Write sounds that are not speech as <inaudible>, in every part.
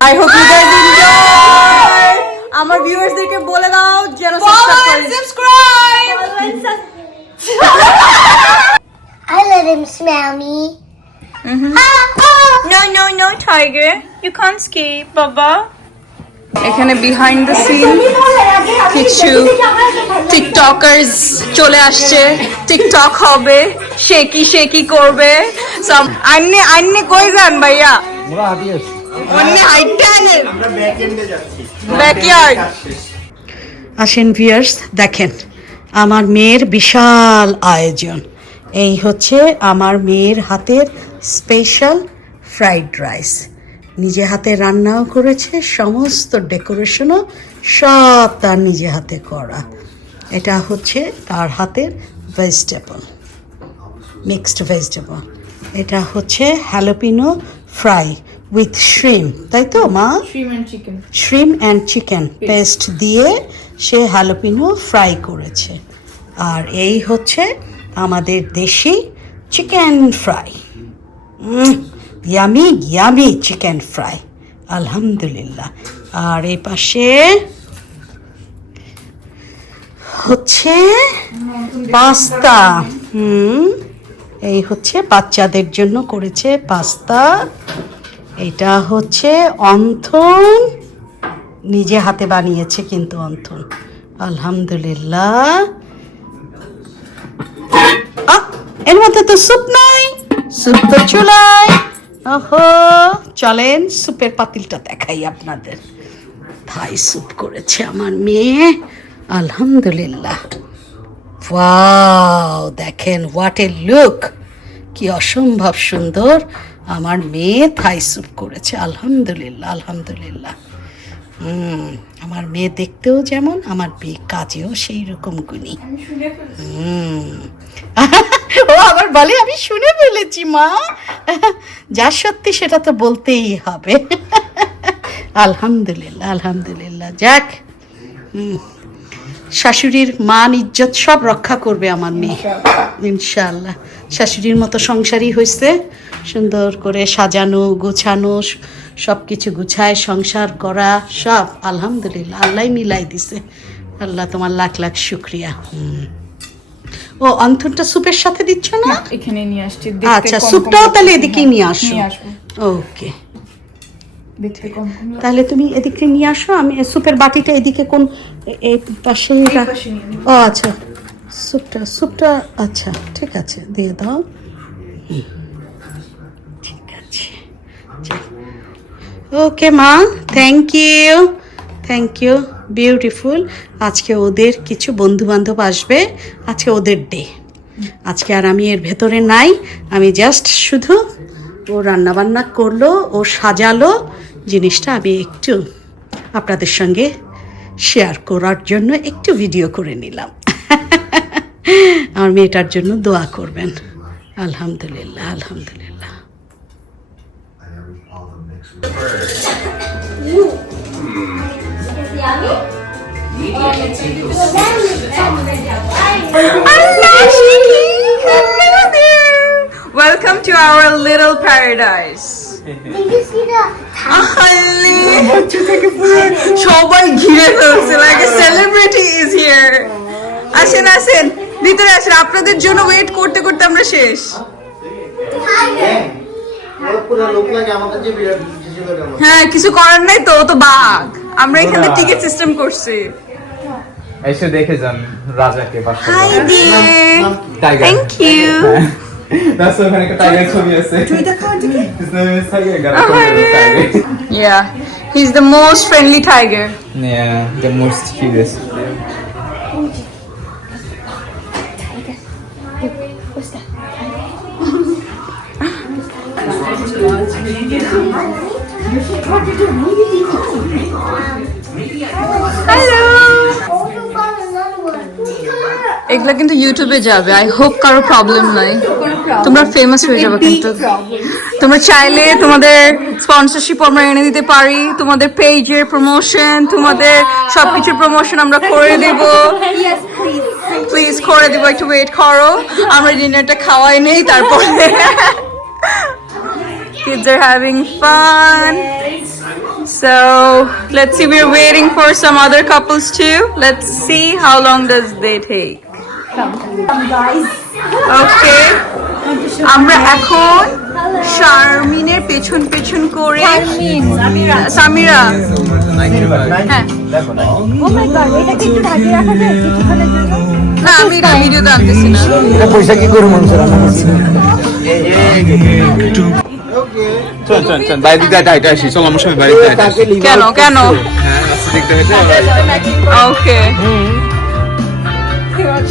I hope you guys enjoy আমার ভিউয়ার্সদেরকে বলে দাও যেন subscribe <laughs> I let him smell me. No, no, no, Tiger. You can't skip, বাবা এখানে বিহাইন্ড দ্য সিন কিছু টিকটকার্স চলে আসছে। টিকটক হবে। শেকি শেকি করবে? সব আন্নে আন্নে কই যান ভাইয়া? আসেন ভিয়ার্স দেখেন আমার মেয়ের বিশাল আয়োজন। এই হচ্ছে আমার মেয়ের হাতের স্পেশাল ফ্রাইড রাইস নিজে হাতে রান্নাও করেছে সমস্ত ডেকোরেশনও সব তার নিজে হাতে করা। এটা হচ্ছে তার হাতের ভেজিটেবল মিক্সড ভেজিটেবল এটা হচ্ছে হ্যালোপিনো ফ্রাই উইথ শ্রিম তাই তো মা? শ্রিম অ্যান্ড চিকেন পেস্ট দিয়ে সে হ্যালোপিনো ফ্রাই করেছে। আর এই হচ্ছে আমাদের দেশি chicken fry yummy yummy chicken fry আলহামদুলিল্লাহ। আর এই পাশে হচ্ছে পাস্তা। হুম এই হচ্ছে বাচ্চাদের জন্য করেছে পাস্তা। এটা হচ্ছে অন্থন। নিজে হাতে বানিয়েছে কিন্তু অন্থন। আলহামদুলিল্লাহ। এর মধ্যে তো স্যুপ নাই। স্যুপ তো চুলায়। ওহো, চলেন স্যুপের পাতিলটা দেখাই আপনাদের। থাই স্যুপ করেছে আমার মেয়ে। আলহামদুলিল্লাহ। ওয়াও, দেখেন, হোয়াট এ লুক। কি অসম্ভব সুন্দর। আমার মেয়ে থাই স্যুপ করেছে, আলহামদুলিল্লাহ আলহামদুলিল্লাহ। হুম, আমার মেয়ে দেখতেও যেমন, আমার মেয়ে কাজেও সেই রকম গুণী। হুম। ও আবার বলে, আমি শুনে ফেলেছি, মা। যা সত্যি সেটা তো বলতেই হবে। আলহামদুলিল্লাহ আলহামদুলিল্লাহ। যাক। হুম। শাশুড়ির মান ইজ্জত সব রক্ষা করবে আমার মেয়ে। ইনশাআল্লাহ। শাশুড়ির মতো সংসারই হয়েছে সুন্দর করে সাজানো গোছানো সব কিছু গুছায় সংসার করা সব আলহামদুলিল্লাহ। আল্লাহ মিলাই দিছে। আল্লাহ তোমার লাখ লাখ শুক্রিয়া। হুম। ও অন্থনটা স্যুপের সাথে দিচ্ছ না? এখানে নিয়ে আসছি। আচ্ছা স্যুপটাও তাহলে এদিকেই নিয়ে আসো। ওকে। তাহলে তুমি এদিকে নিয়ে আসো আমি এই স্যুপের বাটিটা এদিকে কোন এই পাশে। ও আচ্ছা। স্যুপটা স্যুপটা আচ্ছা ঠিক আছে দিয়ে দাও। ঠিক আছে। ওকে মা thank you thank you beautiful আজকে ওদের কিছু বন্ধু বান্ধব আসবে আজকে ওদের ডে আজকে আর আমি এর ভেতরে নাই আমি জাস্ট শুধু ও রান্নাবান্না করল ও সাজালো জিনিসটা আমি একটু আপনাদের সঙ্গে শেয়ার করার জন্য একটু ভিডিও করে নিলাম। <laughs> আমার মেয়েটার জন্য দোয়া করবেন। আলহামদুলিল্লাহ আলহামদুলিল্লাহ। Welcome to our little paradise সবাই ঘিরে ফেলছে লাইক সেলিব্রিটি ইজ হিয়ার আসেন আসেন ভিতরে আসেন আপনাদের জন্য ওয়েট করতে করতে আমরা শেষ। হ্যাঁ কিছু করার নাই তো তো বাঘ। আমরা এখানে টিকিট সিস্টেম করছি। এসে দেখে যান রাজাকে বাসা থ্যাংক ইউ <laughs> দাস ওখানে একটা টাইগার ছবি আছে তুই দেখা His name is Tiger Tiger. Yeah, he's the most friendly tiger. Yeah, the most curious. Hello. also found another one? এগুলা কিন্তু ইউটিউবে যাবে আই হোপ কারো প্রবলেম নাই তোমরা ফেমাস হয়ে যাবে কিন্তু তোমরা চাইলে তোমাদের স্পন্সরশিপ আমরা এনে দিতে পারি তোমাদের পেজের প্রমোশন তোমাদের সবকিছুর প্রমোশন আমরা করে দেব প্লিজ করে দেবো একটু ওয়েট করো আমরা ডিনারটা খাওয়াই নেই তারপরে kids are having fun So let's see. We're waiting for some other couples too. Let's see how long does they take. Okay. আমরা এখন শারমিনের পেছন পেছন করে সামিরা। হ্যাঁ। না আমি এটা ভিডিওতে আনতেছি না। পয়সা কি করব মানুষের চল চল চল বাইরে দিকে হাইটে আসি। চল আমার সঙ্গে বাড়িতে হাইটে কেন কেন? হ্যাঁ দেখতে ওকে You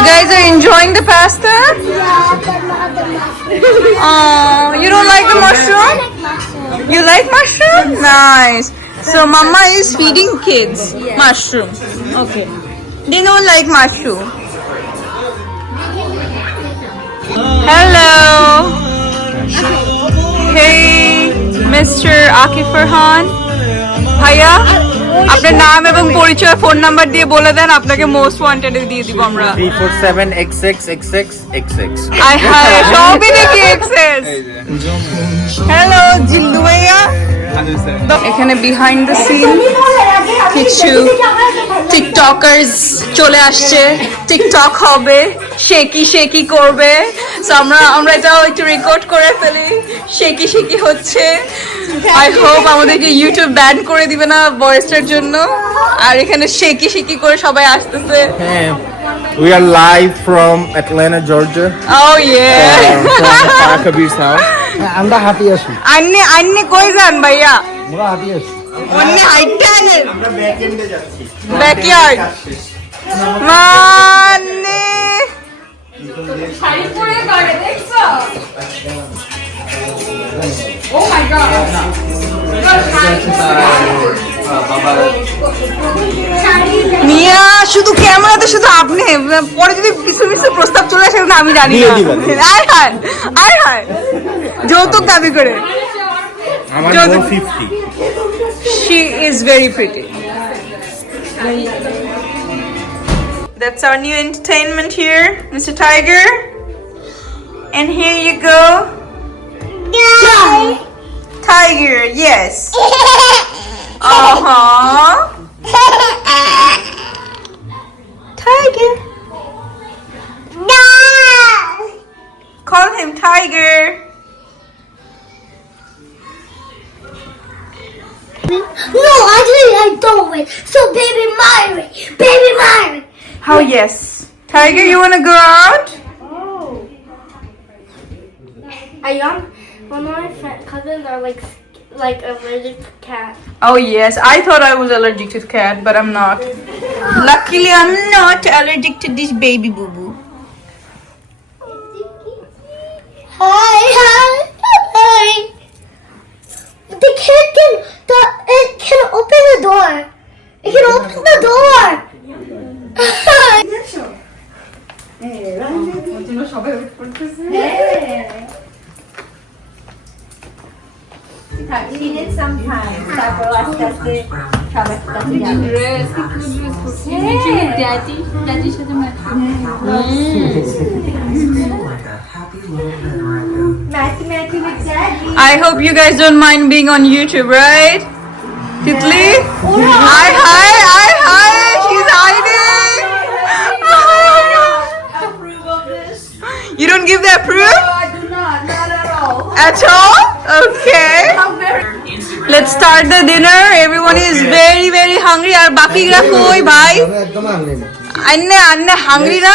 guys are enjoying the pasta? Yeah, but not the mushroom. Oh, you don't like the mushroom? mushroom. You like mushroom? Nice. So mama is feeding kids mushroom. Okay. They don't like mushroom. Hello. Hey, Mr. Akif Farhan. ভাইয়া আপনার নাম এবং পরিচয় phone number দিয়ে বলে দেন আপনাকে most wanted দিয়ে দিব আমরা three four seven X X X X X X I হায় সবই দেখি এক্সেস হ্যালো জিল্লু ভাইয়া এখানে বিহাইন্ড দ্য সিন কিছু টিকটকার্স চলে আসছে টিকটক হবে শেকি শেকি করবে So আমরা আমরা এটাও একটু রেকর্ড করে ফেলি। শেকি শেকি হচ্ছে। আই হোপ আমাদেরকে ইউটিউব ব্যান করে দিবে না ভয়েসটার জন্য। আর এখানে শেকি শেকি করে সবাই আসতেছে। হ্যাঁ We are live from Atlanta, Georgia. ও ইয়ে Farah Kabir's house. আমরা হাঁটি আসি। আন্নে আন্নে কই যান ভাইয়া? আমরা হাঁটি আসি। অন্য হাইটে আনেন আমরা ব্যাক এন্ডে যাচ্ছি। ব্যাকইয়ার্ড মানে মিয়া শুধু ক্যামেরাতে শুধু আপনি পরে যদি পিছু পিছু প্রস্তাব চলে আসে না আমি জানি না। আয় হায় আয় হায়। যৌতুক দাবি করে। আমার যত- 50 She is very pretty. That's our new entertainment here, Mr. Tiger. And here you go. Tiger, yes. Uh huh. Tiger. No. Call him Tiger. No, actually I don't win. So baby Myri, baby Myri. How yes. Tiger, you wanna go out? Oh. I um, one of my friend, cousins are like like allergic to cats. Oh yes, I thought I was allergic to cat, but I'm not. <laughs> Luckily, I'm not allergic to this baby boo boo. I hope you guys don't mind being on YouTube, right? Titli? Hi, hi, hi, hi. She's hiding. You don't give the approve? I do not, not at all. At all? Okay. Let's start the dinner. Everyone is very, very hungry. আর বাকিরা কই ভাই? আন্নে আন্নে hungry না?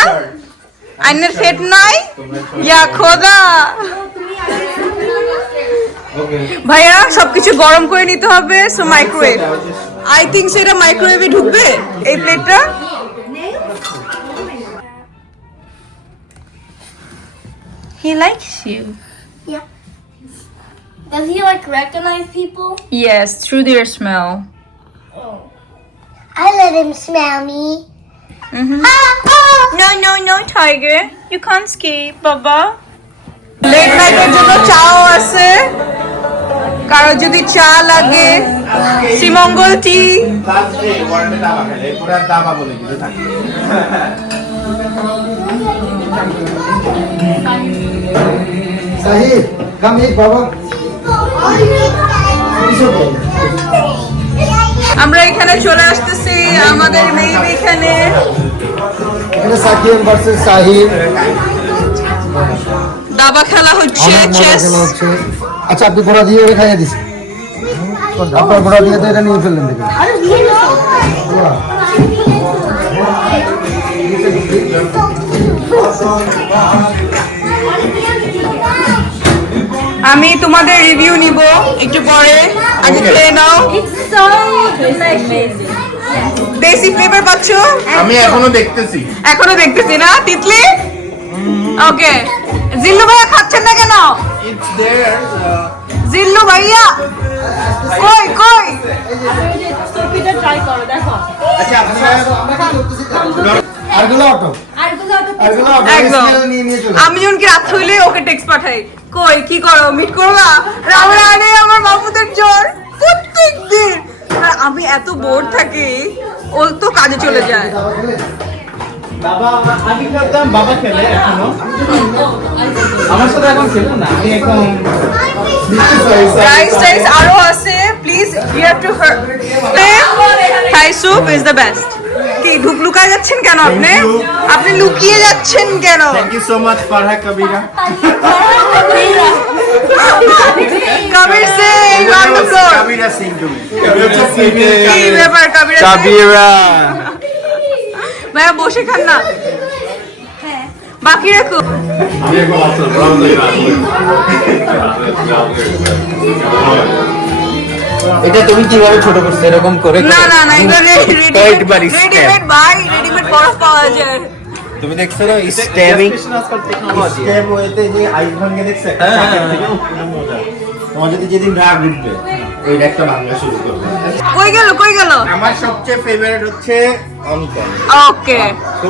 আন্নের পেট নাই? ইয়া খোদা। ভাইয়া সবকিছু গরম করে নিতে হবে সো মাইক্রোওয়েভ আই থিঙ্ক সেটা মাইক্রোওয়েভে ঢুকবে এই প্লেটটা He likes you. Does he like recognize people? Yes, through their smell. I let him smell me. Mhm. Ah, ah. No, no, no, Tiger. You can't skip, Baba. Late নাইটের জন্য চাও আছে কারো যদি চা লাগে শ্রীমঙ্গল টি লাস্টে ওয়ার্ল্ডে দাবা আমরা এখানে চলে আসতেছি আমাদের মেয়ে এখানে। এখানে সাকিব ভার্সেস সাহিল দাবা খেলা হচ্ছে চেস আচ্ছা আপনি ঘোড়া দিয়ে খাইয়ে আপনার দিয়ে তো এটা নিয়ে ফেললেন দেখুন। আমি তোমাদের রিভিউ নিব একটু পরে আগে খেয়ে নাও দেশি ফ্লেভার পাচ্ছ আমি এখনও দেখতেছি এখনও দেখতেছি না তিতলি ওকে জিল্লু ভাইয়া খাচ্ছেন না কেন জিল্লু ভাইয়া কই কই আচ্ছা আরগুলো অটো আরগুলো অটো একদম। নিয়ে নিয়ে চলে আমি যখন কি রাত হইলে ওকে টেক্সট পাঠাই কই কি করো? মিট করবা? রামরা আরে আমার বাবুদের জ্বর। প্রত্যেক দিন আর আমি এত বোর থাকি ও তো কাজে চলে যায়। বাবা আগে বাবা খেলে এখনও। আমার সাথে এখন খেলব না আমি একদম রাইস টাইস আরও আছে। Please you have to her Thai soup is the best কি ঢুক লুকায় যাচ্ছেন কেন আপনি? আপনি লুকিয়ে যাচ্ছেন কেন? Thank you so much Farha Kabira Kabir say on the floor Kabira sing to কি ব্যাপার কবির কবিরা ভাইয়া বসে খান না। বাকি রাখো। এটা তুমি কীভাবে ছোট করছ? এরকম করে না না না এটা রেডিমেড scam। রেডিমেড ভাই রেডিমেড বরফ পাওয়া যায়। তুমি দেখছ না স্ট্যামিং স্ট্যাম হইতে যে আইস ভাঙে দেখছ একটা উফ, কি মজা তোমার যদি যেদিন রাগ উঠবে ওই একটা ভাঙা শুরু করবে। কই গেল কই গেল? আমার সবচেয়ে ফেভারিট হচ্ছে ওকে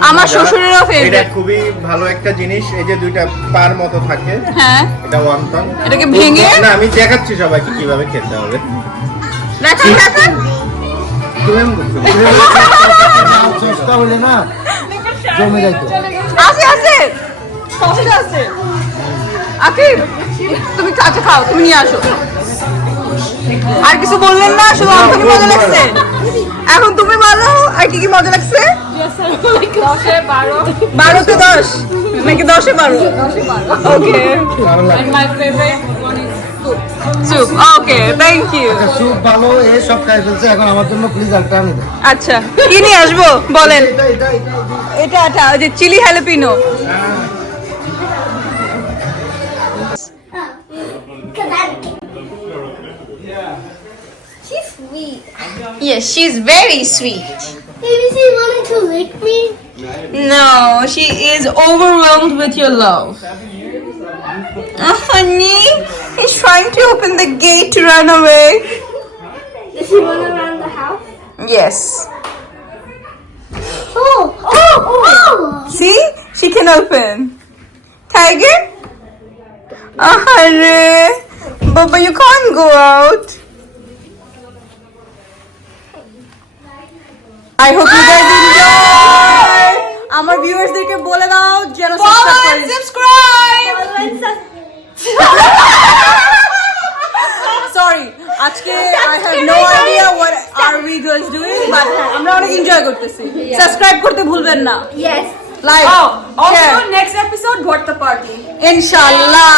আমার মজা। শ্বশুরেরও এটা খুবই ভালো একটা জিনিস এই যে দুইটা পার মতো থাকে হ্যাঁ। এটা ওয়ানটন এটাকে ভেঙে? না আমি দেখাচ্ছি সবাইকে কীভাবে খেতে হবে। দেখান দেখান। তুমি চেষ্টা হলে না জমে যাইতো আছে আছে সসেজ আছে আকিব তুমি কাছে খাও তুমি নিয়ে আসো। আর কিছু বললেন না শুধু মজা। লাগছে? এখন তুমি বলো আর কি কি মজা লাগছে? বারো বারোতে দশ। নাকি দশে বারো? ওকে চুপ ওকে থ্যাংক ইউ স্যুপ ভালো এ সব খাই ফেলছে এখন আমার জন্য প্লিজ একটা আনি আচ্ছা কি নিয়ে আসব? বলেন। এটা এটা এটা এটা। এটা ওই যে chilli jalapeno Yes, she's very sweet. Maybe she wanted to lick me. No, she is overwhelmed with your love. Uh, honey, he's trying to open the gate to run away. Does she run around the house? Yes. Oh, oh, oh. See? She can open. Tiger? Uh, honey. Baba, you can't go out. I hope you guys enjoy. আমার ভিউয়ার্সদেরকে বলে দাও যেন subscribe sorry <laughs> আজকে I have no idea what are we girls doing but আমরা অনেক enjoy করতেছি। Subscribe করতে ভুলবেন না। Yes. Like Oh, also next episode, what the party? ইনশাআল্লাহ।